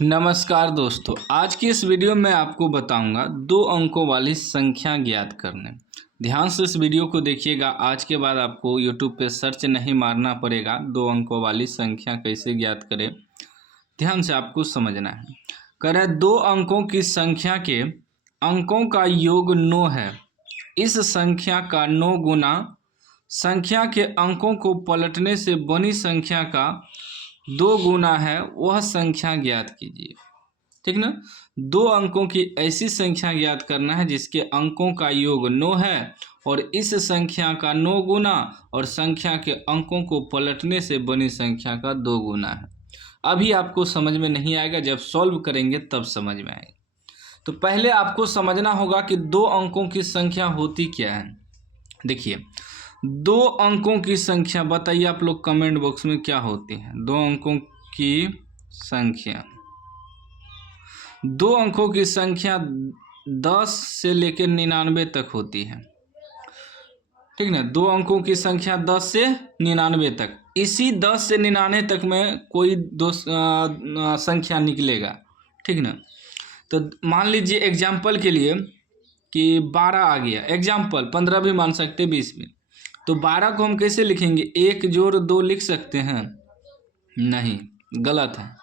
नमस्कार दोस्तों, आज की इस वीडियो में आपको बताऊंगा 2 अंकों वाली संख्या ज्ञात करने। ध्यान से इस वीडियो को देखिएगा। आज के बाद आपको यूट्यूब पे सर्च नहीं मारना पड़ेगा 2 अंकों वाली संख्या कैसे ज्ञात करें। ध्यान से आपको समझना है। कह रहा है 2 अंकों की संख्या के अंकों का योग 9 है। इस संख्या का 9 गुना संख्या के अंकों को पलटने से बनी संख्या का 2 गुना है, वह संख्या ज्ञात कीजिए। ठीक ना। 2 अंकों की ऐसी संख्या ज्ञात करना है जिसके अंकों का योग 9 है और इस संख्या का 9 गुना और संख्या के अंकों को पलटने से बनी संख्या का 2 गुना है। अभी आपको समझ में नहीं आएगा, जब सॉल्व करेंगे तब समझ में आएगा। तो पहले आपको समझना होगा कि 2 अंकों की संख्या होती क्या है। देखिए, 2 अंकों की संख्या बताइए आप लोग कमेंट बॉक्स में क्या होती है। 2 अंकों की संख्या, 2 अंकों की संख्या 10 से लेकर 99 तक होती है। ठीक ना। 2 अंकों की संख्या 10 से 99 तक। इसी 10 से 99 तक में कोई दो संख्या निकलेगा। ठीक ना। तो मान लीजिए एग्जाम्पल के लिए कि 12 आ गया। एग्जाम्पल 15 भी मान सकते, 20 भी। तो 12 को हम कैसे लिखेंगे? 1 जोड़ 2 लिख सकते हैं? नहीं, गलत है।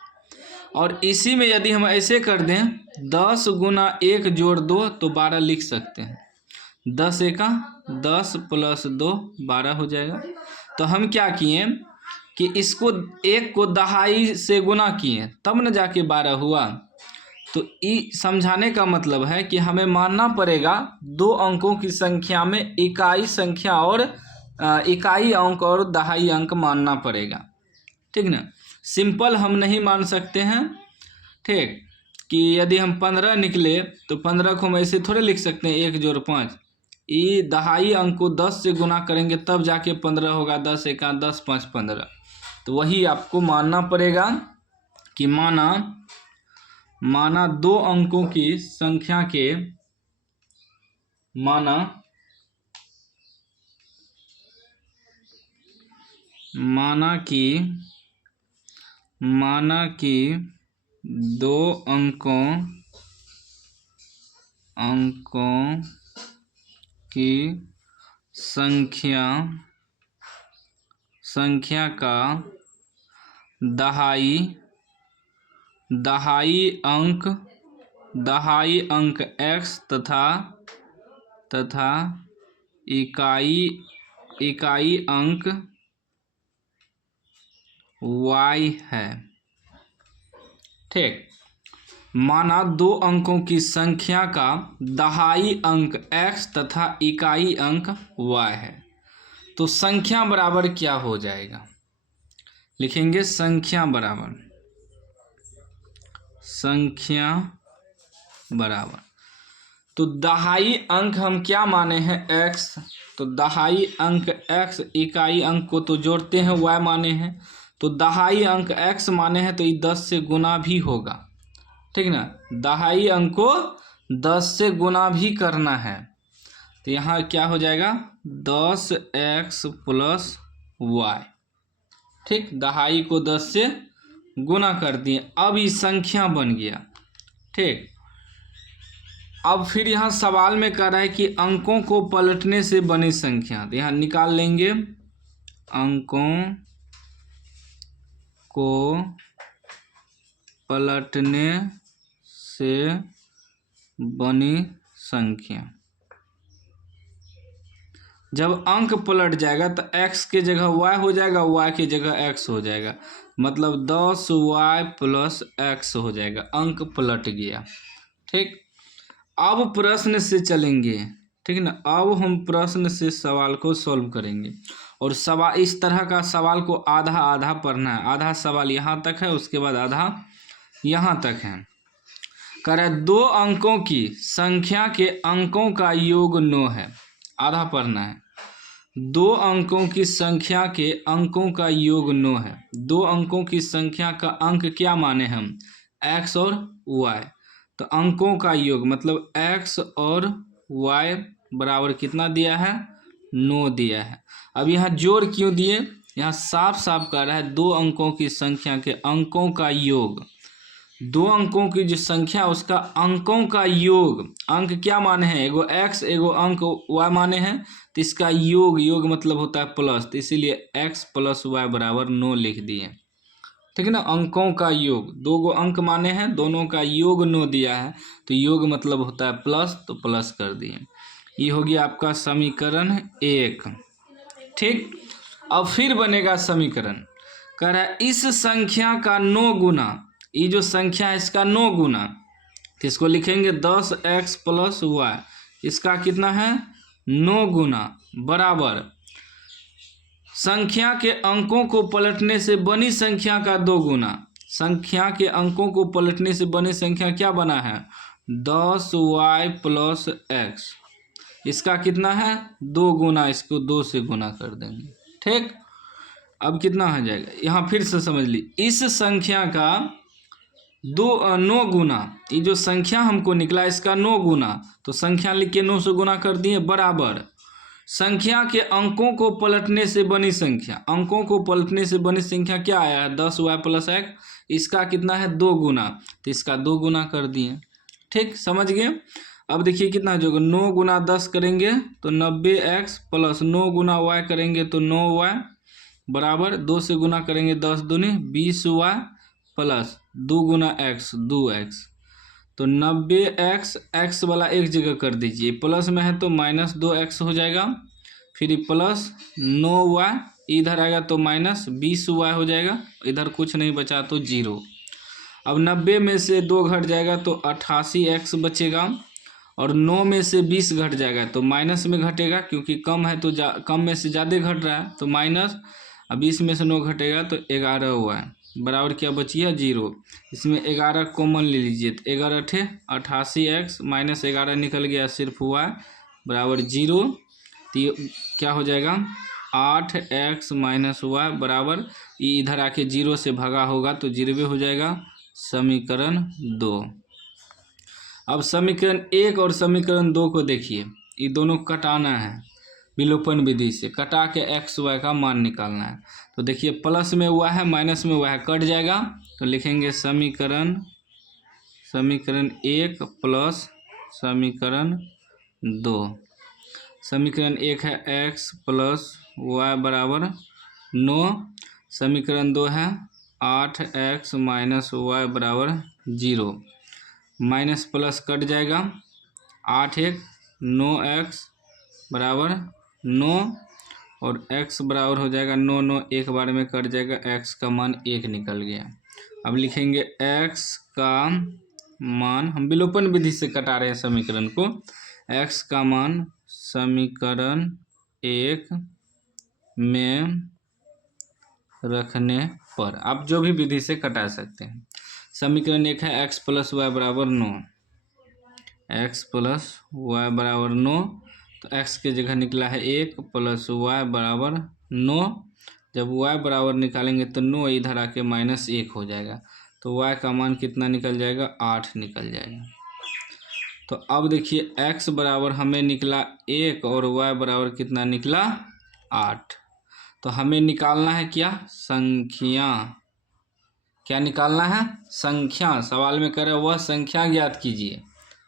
और इसी में यदि हम ऐसे कर दें 10 गुना 1 जोड़ 2 तो 12 लिख सकते हैं। 10 एका 10 प्लस 2 12 हो जाएगा। तो हम क्या किए कि इसको 1 को दहाई से गुना किए तब न जाके 12 हुआ। तो समझाने का मतलब है कि हमें मानना पड़ेगा 2 अंकों की संख्या में इकाई संख्या और इकाई अंक और दहाई अंक मानना पड़ेगा। ठीक ना। सिंपल हम नहीं मान सकते हैं। ठीक, कि यदि हम 15 निकले तो 15 को हम ऐसे थोड़े लिख सकते हैं 1 जोड़ 5। ये दहाई अंक को 10 से गुना करेंगे तब जाके 15 होगा। 10 एका 10 5 15। तो वही आपको मानना पड़ेगा कि माना 2 अंकों की संख्या के माना कि 2 अंकों की संख्या का दहाई अंक x तथा इकाई अंक y है। ठीक, माना 2 अंकों की संख्या का दहाई अंक x तथा इकाई अंक y है। तो संख्या बराबर क्या हो जाएगा? लिखेंगे संख्या बराबर। तो दहाई अंक हम क्या माने हैं? x। तो दहाई अंक x इकाई अंक को तो जोड़ते हैं, y माने हैं। तो दहाई अंक x माने हैं तो ये 10 से गुना भी होगा। ठीक ना। दहाई अंक को 10 से गुना भी करना है। तो यहाँ क्या हो जाएगा? 10x plus y। ठीक, दहाई को 10 से गुना कर दिए, अब ये संख्या बन गया। ठीक, अब फिर यहाँ सवाल में कह रहा है कि अंकों को पलटने से बनी संख्या। तो यहाँ निकाल लेंगे अंकों को पलटने से बनी संख्या। जब अंक पलट जाएगा तो x के जगह y हो जाएगा, y की जगह x हो जाएगा। मतलब 10y प्लस x हो जाएगा। अंक पलट गया। ठीक, अब प्रश्न से चलेंगे। ठीक ना। अब हम प्रश्न से सवाल को सॉल्व करेंगे। और सवाल इस तरह का सवाल को आधा आधा पढ़ना है। आधा सवाल यहाँ तक है, उसके बाद आधा यहाँ तक है। कह रहा है 2 अंकों की संख्या के अंकों का योग 9 है। आधा पढ़ना है। 2 अंकों की संख्या के अंकों का योग 9 है। 2 अंकों की संख्या का अंक क्या माने हम? x और y। तो अंकों का योग मतलब x और y बराबर कितना दिया है? 9 दिया है। अब यहाँ जोड़ क्यों दिए? यहाँ साफ साफ कह रहा है 2 अंकों की संख्या के अंकों का योग दो अंकों की जो संख्या उसका अंकों का योग, अंक क्या माने हैं, एगो x एगो अंक y माने हैं, तो इसका योग मतलब होता है प्लस, तो इसीलिए x + y = 9 लिख दिए। ठीक है ना, अंकों का योग, दो गो अंक माने हैं, दोनों का योग 9 दिया है, तो योग मतलब होता है प्लस, तो प्लस कर दिए। ये हो गया आपका समीकरण 1। ठीक, अब फिर बनेगा समीकरण, कह रहा है इस संख्या का 9 गुना, ये जो संख्या है इसका 9 गुना, तो इसको लिखेंगे 10x + y, इसका कितना है 9 गुना, बराबर संख्या के अंकों को पलटने से बनी संख्या का 2 गुना। संख्या के अंकों को पलटने से बनी संख्या क्या बना है 10y + x, इसका कितना है 2 गुना, इसको 2 से गुना कर देंगे। ठीक, अब कितना हो जाएगा, यहाँ फिर से समझ ली, इस संख्या का 9 गुना, ये जो संख्या हमको निकला इसका 9 गुना, तो संख्या लिख के 9 से गुना कर दिए, बराबर संख्या के अंकों को पलटने से बनी संख्या, अंकों को पलटने से बनी संख्या क्या आया है 10y + x, इसका कितना है 2 गुना, तो इसका 2 गुना कर दिए। ठीक, समझ गए। अब देखिए कितना हो जाएगा, 9 गुना 10 करेंगे तो 90x + 9 गुना y करेंगे तो 9y, बराबर 2 से गुना करेंगे 10 दूनी 20y + 2 गुना x 2x, तो 90x, x वाला एक जगह कर दीजिए, प्लस में है तो -2x हो जाएगा, फिर प्लस 9y इधर आएगा तो -20y हो जाएगा, इधर कुछ नहीं बचा तो 0। अब 90 में से 2 घट जाएगा तो 88x बचेगा, और 9 में से 20 घट जाएगा तो माइनस में घटेगा, क्योंकि कम है तो कम में से ज़्यादा घट रहा है तो माइनस, अब 20 में से 9 घटेगा तो 11y, बराबर क्या बचिए 0। इसमें 11 कॉमन ले लीजिए, तो 11 × 88x -11 निकल गया, सिर्फ y बराबर 0, तो ये क्या हो जाएगा 8x - y बराबर, ये इधर आके 0 से भागा होगा तो 0 हो जाएगा, समीकरण 2। अब समीकरण 1 और समीकरण 2 को देखिए, ये दोनों कटाना है, विलोपन विधि से कटा के x y का मान निकालना है। तो देखिए प्लस में y है, माइनस में y है, कट जाएगा, तो लिखेंगे समीकरण 1 + समीकरण 2। समीकरण 1 है x + y = 9, समीकरण 2 है 8x - y = 0, minus plus cut जाएगा, 8 × 1 9x = 9, और x बराबर हो जाएगा 9 9 एक बार में कट जाएगा, x का मान 1 निकल गया। अब लिखेंगे x का मान, हम विलोपन विधि से कटा रहे हैं समीकरण को, x का मान समीकरण 1 में रखने पर, आप जो भी विधि से कटा सकते हैं। समीकरण 1 है x + y = 9, x + y = 9, तो x के जगह निकला है 1 + y = 9, जब y बराबर निकालेंगे तो 9 इधर आके -1 हो जाएगा, तो y का मान कितना निकल जाएगा 8 निकल जाएगा। तो अब देखिए x बराबर हमें निकला 1 और y बराबर कितना निकला 8, तो हमें निकालना है क्या संख्या, क्या निकालना है संख्या, सवाल में कह रहा है वह संख्या ज्ञात कीजिए,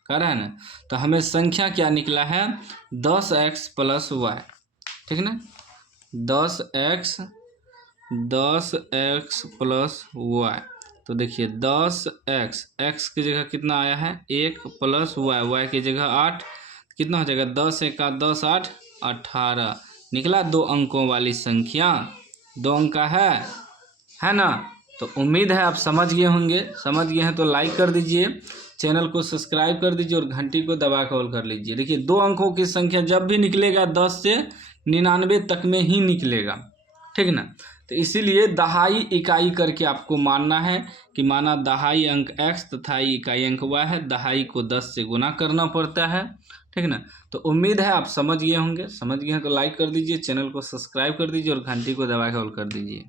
कह रहा है ना, तो हमें संख्या क्या निकला है 10x + y, ठीक ना, 10x + y, तो देखिए 10x की जगह कितना आया है 1 + y की जगह 8, कितना हो जाएगा 10 × 1 = 10 8 18 निकला, 2 अंकों वाली संख्या, 2 अंक का है ना। तो उम्मीद है आप समझ गए होंगे, समझ गए हैं तो लाइक कर दीजिए, चैनल को सब्सक्राइब कर दीजिए और घंटी को दबा कर ऑल कर लीजिए। देखिए 2 अंकों की संख्या जब भी निकलेगा 10 से 99 तक में ही निकलेगा, ठीक ना, तो इसीलिए दहाई इकाई करके आपको मानना है कि माना दहाई अंक x तथा इकाई अंक y है, दहाई को 10 से गुना करना पड़ता है, ठीक ना। तो उम्मीद है आप समझ गए होंगे, समझ गए हैं तो लाइक कर दीजिए, चैनल को सब्सक्राइब कर दीजिए और घंटी को दबा के ऑल कर दीजिए।